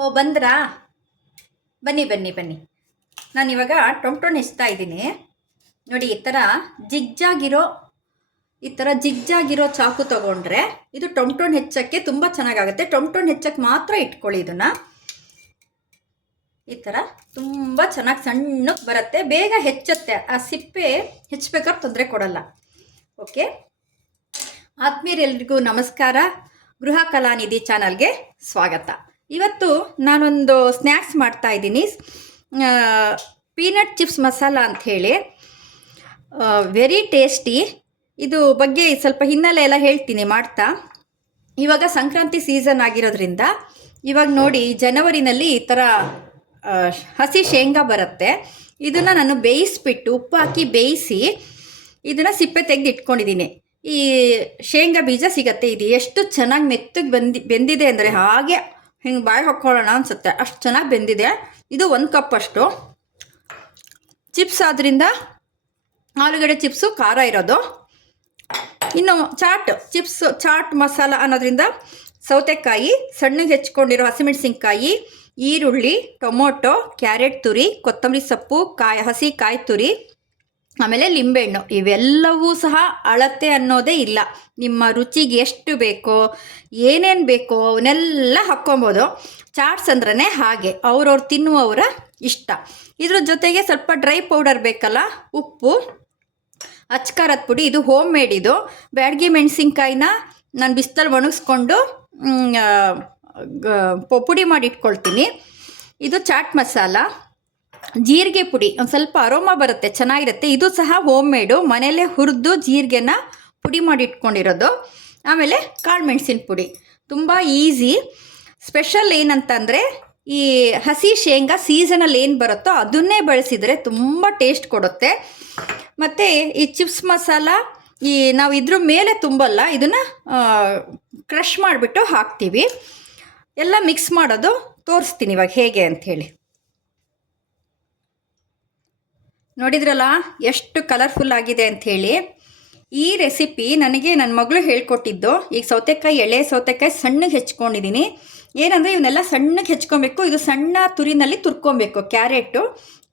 ಓ ಬಂದ್ರಾ? ಬನ್ನಿ ಬನ್ನಿ ಬನ್ನಿ. ನಾನಿವಾಗ ಟೊಮ್ಟೊನ ಹೆಚ್ಚ್ತಾ ಇದ್ದೀನಿ ನೋಡಿ. ಈ ಥರ ಜಿಗ್ಜಾಗಿರೋ ಚಾಕು ತಗೊಂಡ್ರೆ ಇದು ಟೊಮ್ಟೊನ ಹೆಚ್ಚಕ್ಕೆ ತುಂಬ ಚೆನ್ನಾಗಾಗುತ್ತೆ. ಟೊಮ್ಟೊನ ಹೆಚ್ಚಕ್ಕೆ ಮಾತ್ರ ಇಟ್ಕೊಳ್ಳಿ. ಇದನ್ನು ಈ ಥರ ತುಂಬ ಚೆನ್ನಾಗಿ ಸಣ್ಣಕ್ಕೆ ಬರುತ್ತೆ, ಬೇಗ ಹೆಚ್ಚುತ್ತೆ. ಆ ಸಿಪ್ಪೆ ಹೆಚ್ಚಬೇಕಾದ್ರೆ ತೊಂದರೆ ಕೊಡಲ್ಲ. ಓಕೆ, ಆತ್ಮೀಯರೆಲ್ರಿಗೂ ನಮಸ್ಕಾರ. ಗೃಹ ಕಲಾನಿಧಿ ಚಾನಲ್ಗೆ ಸ್ವಾಗತ. ಇವತ್ತು ನಾನೊಂದು ಸ್ನ್ಯಾಕ್ಸ್ ಮಾಡ್ತಾ ಇದ್ದೀನಿ, ಪೀನಟ್ ಚಿಪ್ಸ್ ಮಸಾಲ ಅಂಥೇಳಿ. Very tasty. ಇದು ಬಗ್ಗೆ ಸ್ವಲ್ಪ ಹಿನ್ನೆಲೆ ಎಲ್ಲ ಹೇಳ್ತೀನಿ ಮಾಡ್ತಾ. ಇವಾಗ ಸಂಕ್ರಾಂತಿ ಸೀಸನ್ ಆಗಿರೋದ್ರಿಂದ ಇವಾಗ ನೋಡಿ ಜನವರಿನಲ್ಲಿ ಈ ಥರ ಹಸಿ ಶೇಂಗಾ ಬರುತ್ತೆ. ಇದನ್ನು ನಾನು ಬೇಯಿಸ್ಬಿಟ್ಟು ಉಪ್ಪು ಹಾಕಿ ಬೇಯಿಸಿ ಇದನ್ನು ಸಿಪ್ಪೆ ತೆಗೆದು ಇಟ್ಕೊಂಡಿದ್ದೀನಿ. ಈ ಶೇಂಗಾ ಬೀಜ ಸಿಗತ್ತೆ. ಇದು ಎಷ್ಟು ಚೆನ್ನಾಗಿ ಮೆತ್ತಗೆ ಬೆಂದಿದೆ ಅಂದರೆ ಹಾಗೆ ಹಿಂಗೆ ಬಾಯಿ ಹಾಕ್ಕೊಳ್ಳೋಣ ಅನಿಸುತ್ತೆ, ಅಷ್ಟು ಚೆನ್ನಾಗಿ ಬೆಂದಿದೆ. ಇದು 1 ಕಪ್ ಅಷ್ಟು. ಚಿಪ್ಸ್ ಆದ್ದರಿಂದ ಆಲೂಗಡ್ಡೆ ಚಿಪ್ಸು ಖಾರ ಇರೋದು. ಇನ್ನು ಚಾಟ್ ಮಸಾಲ ಅನ್ನೋದ್ರಿಂದ ಸೌತೆಕಾಯಿ, ಸಣ್ಣಗೆ ಹೆಚ್ಕೊಂಡಿರೋ ಹಸಿಮೆಣಸಿನ್ಕಾಯಿ, ಈರುಳ್ಳಿ, ಟೊಮೊಟೊ, ಕ್ಯಾರೆಟ್ ತುರಿ, ಕೊತ್ತಂಬರಿ ಸೊಪ್ಪು, ಹಸಿ ಕಾಯಿ ತುರಿ, ಆಮೇಲೆ ಲಿಂಬೆಹಣ್ಣು. ಇವೆಲ್ಲವೂ ಸಹ ಅಳತೆ ಅನ್ನೋದೇ ಇಲ್ಲ. ನಿಮ್ಮ ರುಚಿಗೆ ಎಷ್ಟು ಬೇಕೋ, ಏನೇನು ಬೇಕೋ ಅವನ್ನೆಲ್ಲ ಹಾಕ್ಕೊಬೋದು. ಚಾಟ್ಸ್ ಅಂದ್ರೇ ಹಾಗೆ, ಅವ್ರವ್ರು ತಿನ್ನುವವರ ಇಷ್ಟ. ಇದ್ರ ಜೊತೆಗೆ ಸ್ವಲ್ಪ ಡ್ರೈ ಪೌಡರ್ ಬೇಕಲ್ಲ, ಉಪ್ಪು, ಅಚ್ಕಾರದ ಪುಡಿ. ಇದು ಹೋಮ್ ಮೇಡ್. ಇದು ಬ್ಯಾಡಗಿ ಮೆಣಸಿನ್ಕಾಯಿನ ನಾನು ಬಿಸಿಲಲ್ಲಿ ಒಣಗಿಸ್ಕೊಂಡು ಪುಡಿ ಮಾಡಿ ಇಟ್ಕೊಳ್ತೀನಿ. ಇದು ಚಾಟ್ ಮಸಾಲ. ಜೀರಿಗೆ ಪುಡಿ, ಒಂದು ಸ್ವಲ್ಪ ಅರೋಮಾ ಬರುತ್ತೆ, ಚೆನ್ನಾಗಿರುತ್ತೆ. ಇದು ಸಹ ಹೋಮ್ ಮೇಡು, ಮನೆಯಲ್ಲೇ ಹುರಿದು ಜೀರಿಗೆನ ಪುಡಿ ಮಾಡಿ ಇಟ್ಕೊಂಡಿರೋದು. ಆಮೇಲೆ ಕಾಳು ಮೆಣಸಿನ ಪುಡಿ. ತುಂಬ ಈಸಿ. ಸ್ಪೆಷಲ್ ಏನಂತಂದರೆ ಈ ಹಸಿ ಶೇಂಗಾ ಸೀಸನಲ್ಲಿ ಏನು ಬರುತ್ತೋ ಅದನ್ನೇ ಬಳಸಿದರೆ ತುಂಬ ಟೇಸ್ಟ್ ಕೊಡುತ್ತೆ. ಮತ್ತು ಈ ಚಿಪ್ಸ್ ಮಸಾಲ ನಾವು ಇದ್ರ ಮೇಲೆ ತುಂಬಲ್ಲ, ಇದನ್ನು ಕ್ರಷ್ ಮಾಡಿಬಿಟ್ಟು ಹಾಕ್ತೀವಿ. ಎಲ್ಲ ಮಿಕ್ಸ್ ಮಾಡೋದು ತೋರಿಸ್ತೀನಿ ಇವಾಗ ಹೇಗೆ ಅಂಥೇಳಿ. ನೋಡಿದ್ರಲ್ಲ ಎಷ್ಟು ಕಲರ್ಫುಲ್ ಆಗಿದೆ ಅಂಥೇಳಿ. ಈ ರೆಸಿಪಿ ನನಗೆ ನನ್ನ ಮಗಳು ಹೇಳ್ಕೊಟ್ಟಿದ್ದು. ಈಗ ಎಳೆ ಸೌತೆಕಾಯಿ ಸಣ್ಣಗೆ ಹೆಚ್ಕೊಂಡಿದ್ದೀನಿ. ಏನಂದರೆ ಇವನ್ನೆಲ್ಲ ಸಣ್ಣಗೆ ಹೆಚ್ಕೊಬೇಕು. ಇದು ಸಣ್ಣ ತುರಿನಲ್ಲಿ ತುರ್ಕೊಬೇಕು. ಕ್ಯಾರೆಟು,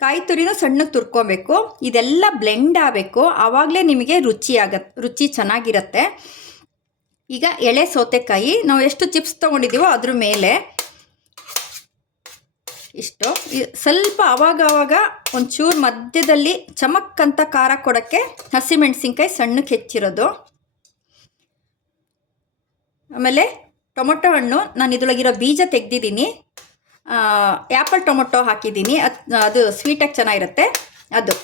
ಕಾಯಿ ತುರಿನೂ ಸಣ್ಣಗೆ ತುರ್ಕೊಬೇಕು. ಇದೆಲ್ಲ ಬ್ಲೆಂಡ್ ಆಗಬೇಕು, ಆವಾಗಲೇ ನಿಮಗೆ ರುಚಿ ಚೆನ್ನಾಗಿರುತ್ತೆ. ಈಗ ಎಳೆ ಸೌತೆಕಾಯಿ ನಾವು ಎಷ್ಟು ಚಿಪ್ಸ್ ತೊಗೊಂಡಿದ್ದೀವೋ ಅದ್ರ ಮೇಲೆ ಇಷ್ಟು ಸ್ವಲ್ಪ ಆವಾಗ ಒಂಚೂರು ಮಧ್ಯದಲ್ಲಿ ಚಮಕ್ಕಂತ ಖಾರ ಕೊಡೋಕ್ಕೆ ಹಸಿಮೆಣಸಿನ್ಕಾಯಿ ಸಣ್ಣಕ್ಕೆ ಹೆಚ್ಚಿರೋದು. ಆಮೇಲೆ ಟೊಮೊಟೊ ಹಣ್ಣು, ನಾನು ಇದರೊಳಗಿರೋ ಬೀಜ ತೆಗೆದಿದ್ದೀನಿ. ಆ್ಯಪಲ್ ಟೊಮೊಟೊ ಹಾಕಿದ್ದೀನಿ, ಅದು ಸ್ವೀಟಾಗಿ ಚೆನ್ನಾಗಿರುತ್ತೆ. ಅದು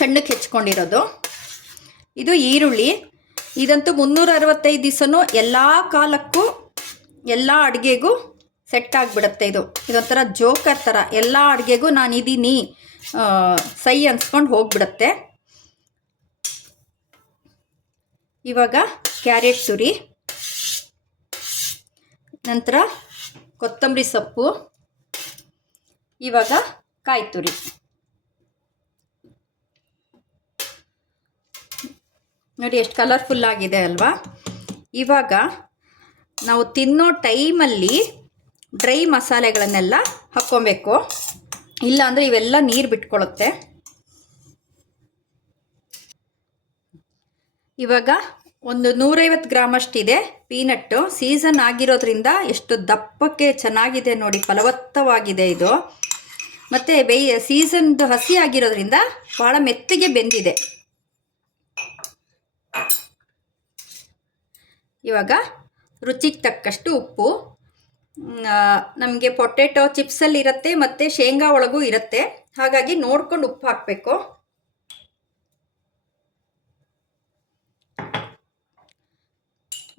ಸಣ್ಣಕ್ಕೆ ಹೆಚ್ಕೊಂಡಿರೋದು. ಇದು ಈರುಳ್ಳಿ. ಇದಂತೂ 365 ದಿವಸನೂ ಎಲ್ಲ ಕಾಲಕ್ಕೂ ಎಲ್ಲ ಅಡುಗೆಗೂ ಸೆಟ್ ಆಗಿಬಿಡುತ್ತೆ. ಇದೊಂಥರ ಜೋಕರ್ ಥರ, ಎಲ್ಲ ಅಡುಗೆಗೂ ನಾನಿದ್ದೀನಿ ಸೈ ಅನ್ಸ್ಕೊಂಡು ಹೋಗ್ಬಿಡುತ್ತೆ. ಇವಾಗ ಕ್ಯಾರೆಟ್ ತುರಿ, ನಂತರ ಕೊತ್ತಂಬರಿ ಸೊಪ್ಪು, ಇವಾಗ ಕಾಯಿ ತುರಿ. ನೋಡಿ ಎಷ್ಟು ಕಲರ್ಫುಲ್ ಆಗಿದೆ ಅಲ್ವಾ. ಇವಾಗ ನಾವು ತಿನ್ನೋ ಟೈಮಲ್ಲಿ ಡ್ರೈ ಮಸಾಲೆಗಳನ್ನೆಲ್ಲ ಹಾಕ್ಕೊಬೇಕು, ಇಲ್ಲಾಂದರೆ ಇವೆಲ್ಲ ನೀರು ಬಿಟ್ಕೊಳ್ಳುತ್ತೆ. ಇವಾಗ ಒಂದು 150 ಗ್ರಾಮಷ್ಟಿದೆ ಪೀನಟ್ಟು. ಸೀಸನ್ ಆಗಿರೋದ್ರಿಂದ ಎಷ್ಟು ದಪ್ಪಕ್ಕೆ ಚೆನ್ನಾಗಿದೆ ನೋಡಿ, ಫಲವತ್ತವಾಗಿದೆ ಇದು. ಮತ್ತು ಸೀಸನ್ದು ಹಸಿ ಆಗಿರೋದ್ರಿಂದ ಭಾಳ ಮೆತ್ತಗೆ ಬೆಂದಿದೆ. ಇವಾಗ ರುಚಿಗೆ ತಕ್ಕಷ್ಟು ಉಪ್ಪು. ನಮಗೆ ಪೊಟೆಟೊ ಚಿಪ್ಸಲ್ಲಿ ಇರುತ್ತೆ ಮತ್ತು ಶೇಂಗಾ ಒಳಗೂ ಇರುತ್ತೆ, ಹಾಗಾಗಿ ನೋಡ್ಕೊಂಡು ಉಪ್ಪು ಹಾಕಬೇಕು.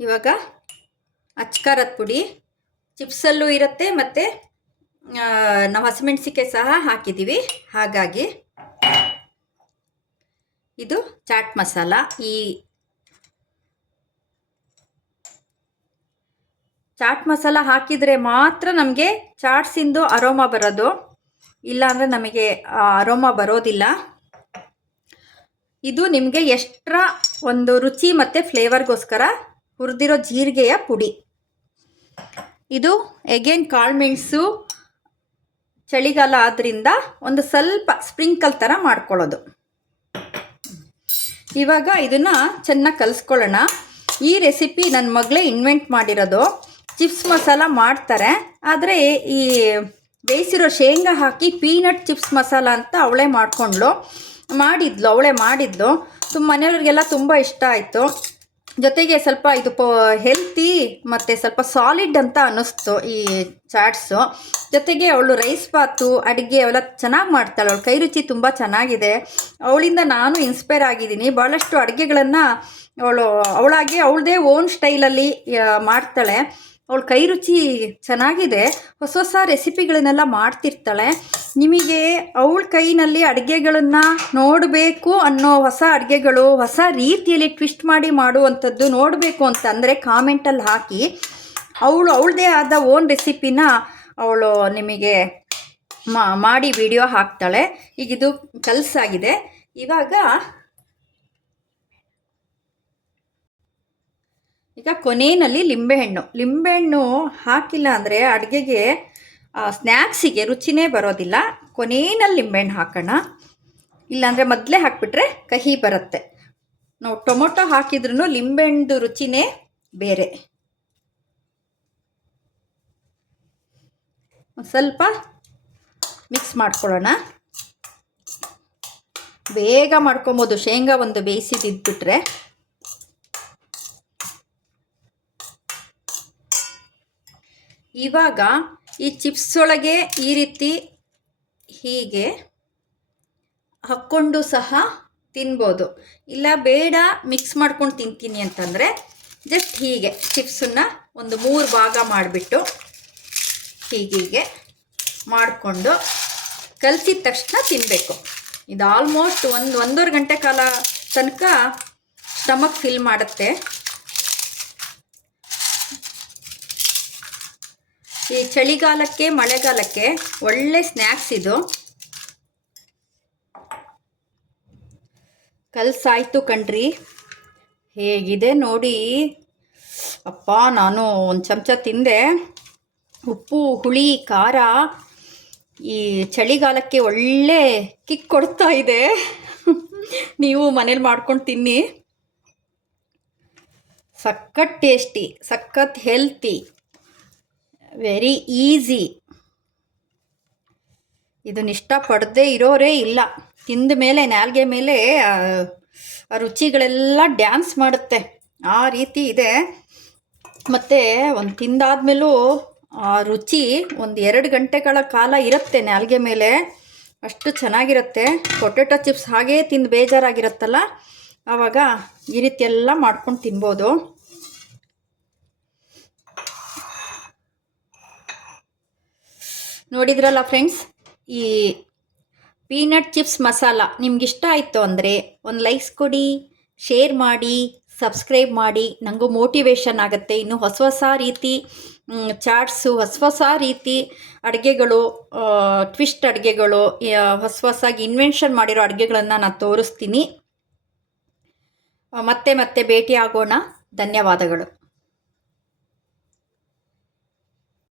ಇವಾಗ ಅಚ್ಕಾರದ ಪುಡಿ ಚಿಪ್ಸಲ್ಲೂ ಇರುತ್ತೆ ಮತ್ತು ನಾವು ಹಸಿಮೆಣಸಿನ್ಕಾಯಿ ಸಹ ಹಾಕಿದ್ದೀವಿ, ಹಾಗಾಗಿ ಇದು ಚಾಟ್ ಮಸಾಲ. ಈ ಚಾಟ್ ಮಸಾಲ ಹಾಕಿದರೆ ಮಾತ್ರ ನಮಗೆ ಚಾಟ್ಸಿಂದು ಅರೋಮಾ ಬರೋದು, ಇಲ್ಲಾಂದರೆ ನಮಗೆ ಅರೋಮಾ ಬರೋದಿಲ್ಲ. ಇದು ನಿಮಗೆ ಎಕ್ಸ್ಟ್ರಾ ಒಂದು ರುಚಿ ಮತ್ತು ಫ್ಲೇವರ್ಗೋಸ್ಕರ ಹುರಿದಿರೋ ಜೀರಿಗೆಯ ಪುಡಿ. ಇದು ಎಗೇನ್ ಕಾಳುಮೆಣಸು ಚಳಿಗಾಲ ಆದ್ದರಿಂದ ಒಂದು ಸ್ವಲ್ಪ ಸ್ಪ್ರಿಂಕಲ್ ಥರ ಮಾಡ್ಕೊಳ್ಳೋದು. ಇವಾಗ ಇದನ್ನು ಚೆನ್ನಾಗಿ ಕಲಿಸ್ಕೊಳ್ಳೋಣ. ಈ ರೆಸಿಪಿ ನನ್ನ ಮಗಳೇ ಇನ್ವೆಂಟ್ ಮಾಡಿರೋದು. ಚಿಪ್ಸ್ ಮಸಾಲ ಮಾಡ್ತಾರೆ, ಆದರೆ ಈ ಬೇಯಿಸಿರೋ ಶೇಂಗಾ ಹಾಕಿ ಪೀನಟ್ ಚಿಪ್ಸ್ ಮಸಾಲ ಅಂತ ಅವಳೇ ಅವಳೇ ಮಾಡಿದ್ಲು. ಮನೆಯವ್ರಿಗೆಲ್ಲ ತುಂಬ ಇಷ್ಟ ಆಯಿತು. ಜೊತೆಗೆ ಸ್ವಲ್ಪ ಇದು ಹೆಲ್ತಿ ಮತ್ತು ಸ್ವಲ್ಪ ಸಾಲಿಡ್ ಅಂತ ಅನ್ನಿಸ್ತು ಈ ಚಾಟ್ಸು. ಜೊತೆಗೆ ಅವಳು ರೈಸ್ ಬಾತು ಅಡುಗೆ ಅವೆಲ್ಲ ಚೆನ್ನಾಗಿ ಮಾಡ್ತಾಳೆ. ಅವಳು ಕೈ ರುಚಿ ತುಂಬ ಚೆನ್ನಾಗಿದೆ. ಅವಳಿಂದ ನಾನು ಇನ್ಸ್ಪೈರ್ ಆಗಿದ್ದೀನಿ. ಭಾಳಷ್ಟು ಅಡುಗೆಗಳನ್ನು ಅವಳಾಗಿ ಅವಳದೇ ಓನ್ ಸ್ಟೈಲಲ್ಲಿ ಮಾಡ್ತಾಳೆ. ಅವಳ ಕೈ ರುಚಿ ಚೆನ್ನಾಗಿದೆ. ಹೊಸ ರೆಸಿಪಿಗಳನ್ನೆಲ್ಲ ಮಾಡ್ತಿರ್ತಾಳೆ. ನಿಮಗೆ ಅವಳ ಕೈನಲ್ಲಿ ಅಡುಗೆಗಳನ್ನು ನೋಡಬೇಕು ಅನ್ನೋ ಹೊಸ ಅಡುಗೆಗಳು ಹೊಸ ರೀತಿಯಲ್ಲಿ ಟ್ವಿಸ್ಟ್ ಮಾಡಿ ಮಾಡುವಂಥದ್ದು ನೋಡಬೇಕು ಅಂತಂದರೆ ಕಾಮೆಂಟಲ್ಲಿ ಹಾಕಿ. ಅವಳದೇ ಆದ ಓನ್ ರೆಸಿಪಿನ ಅವಳು ನಿಮಗೆ ಮಾಡಿ ವಿಡಿಯೋ ಹಾಕ್ತಾಳೆ. ಈಗ ಇದು ಕಲಸಾಗಿದೆ. ಈಗ ಕೊನೆಯಲ್ಲಿ ಲಿಂಬೆಹಣ್ಣು ಹಾಕಿಲ್ಲ ಅಂದರೆ ಅಡುಗೆಗೆ ಸ್ನ್ಯಾಕ್ಸಿಗೆ ರುಚಿನೇ ಬರೋದಿಲ್ಲ. ಕೊನೆಯಲ್ಲಿ ಲಿಂಬೆಹಣ್ಣು ಹಾಕೋಣ, ಇಲ್ಲಾಂದರೆ ಮೊದಲೇ ಹಾಕಿಬಿಟ್ರೆ ಕಹಿ ಬರುತ್ತೆ. ನಾವು ಟೊಮೊಟೊ ಹಾಕಿದ್ರೂ ಲಿಂಬೆಹಣ್ಣು ರುಚಿನೇ ಬೇರೆ. ಸ್ವಲ್ಪ ಮಿಕ್ಸ್ ಮಾಡ್ಕೊಳ್ಳೋಣ. ಬೇಗ ಮಾಡ್ಕೊಬೋದು ಶೇಂಗಾ ಒಂದು ಬೇಯಿಸಿದ್ಬಿಟ್ರೆ. ಇವಾಗ ಈ ಚಿಪ್ಸ್ ಒಳಗೆ ಈ ರೀತಿ ಹೀಗೆ ಹಾಕ್ಕೊಂಡು ಸಹ ತಿನ್ಬೋದು. ಇಲ್ಲ ಬೇಡ ಮಿಕ್ಸ್ ಮಾಡ್ಕೊಂಡು ತಿಂತೀನಿ ಅಂತಂದರೆ ಜಸ್ಟ್ ಹೀಗೆ ಚಿಪ್ಸನ್ನು ಒಂದು 3 ಭಾಗ ಮಾಡಿಬಿಟ್ಟು ಹೀಗೆ ಮಾಡಿಕೊಂಡು ಕಲಸಿದ ತಕ್ಷಣ ತಿನ್ನಬೇಕು. ಇದು ಆಲ್ಮೋಸ್ಟ್ 1-1.5 ಗಂಟೆ ಕಾಲ ತನಕ ಸ್ಟಮಕ್ ಫಿಲ್ ಮಾಡುತ್ತೆ. ಈ ಚಳಿಗಾಲಕ್ಕೆ ಮಳೆಗಾಲಕ್ಕೆ ಒಳ್ಳೆ ಸ್ನ್ಯಾಕ್ಸ್ ಇದು. ಕಲಸಾಯ್ತು ಕಣ್ರಿ, ಹೇಗಿದೆ ನೋಡಿ. ಅಪ್ಪ, ನಾನು ಒಂದು ಚಮಚ ತಿಂದೆ. ಉಪ್ಪು, ಹುಳಿ, ಖಾರ ಈ ಚಳಿಗಾಲಕ್ಕೆ ಒಳ್ಳೆ ಕಿಕ್ ಕೊಡ್ತಾ ಇದೆ. ನೀವು ಮನೇಲಿ ಮಾಡ್ಕೊಂಡು ತಿನ್ನಿ. ಸಖತ್ ಟೇಸ್ಟಿ, ಸಖತ್ ಹೆಲ್ತಿ, ವೆರಿ ಈಸಿ. ಇದನ್ನ ಇಷ್ಟಪಡದೇ ಇರೋರೇ ಇಲ್ಲ. ತಿಂದ ಮೇಲೆ ನಾಲ್ಗೆ ಮೇಲೆ ಆ ರುಚಿಗಳೆಲ್ಲ ಡ್ಯಾನ್ಸ್ ಮಾಡುತ್ತೆ, ಆ ರೀತಿ ಇದೆ. ಮತ್ತು ಒಂದು ತಿಂದಾದ್ಮೇಲೂ ಆ ರುಚಿ 1-2 ಗಂಟೆಗಳ ಕಾಲ ಇರುತ್ತೆ ನಾಲ್ಗೆ ಮೇಲೆ, ಅಷ್ಟು ಚೆನ್ನಾಗಿರುತ್ತೆ. ಪೊಟೆಟೊ ಚಿಪ್ಸ್ ಹಾಗೇ ತಿಂದು ಬೇಜಾರಾಗಿರುತ್ತಲ್ಲ, ಆವಾಗ ಈ ರೀತಿ ಎಲ್ಲ ಮಾಡ್ಕೊಂಡು ತಿನ್ಬೋದು. ನೋಡಿದ್ರಲ್ಲ ಫ್ರೆಂಡ್ಸ್, ಈ ಪೀನಟ್ ಚಿಪ್ಸ್ ಮಸಾಲ ನಿಮ್ಗಿಷ್ಟ ಆಯಿತು ಅಂದರೆ ಒಂದು ಲೈಕ್ಸ್ ಕೊಡಿ, ಶೇರ್ ಮಾಡಿ, ಸಬ್ಸ್ಕ್ರೈಬ್ ಮಾಡಿ. ನನಗೂ ಮೋಟಿವೇಶನ್ ಆಗುತ್ತೆ. ಇನ್ನು ಹೊಸ ರೀತಿ ಚಾಟ್ಸು, ಹೊಸ ರೀತಿ ಅಡುಗೆಗಳು, ಟ್ವಿಸ್ಟ್ ಅಡುಗೆಗಳು, ಹೊಸದಾಗಿ ಇನ್ವೆನ್ಷನ್ ಮಾಡಿರೋ ಅಡುಗೆಗಳನ್ನು ನಾನು ತೋರಿಸ್ತೀನಿ. ಮತ್ತೆ ಭೇಟಿ ಆಗೋಣ. ಧನ್ಯವಾದಗಳು.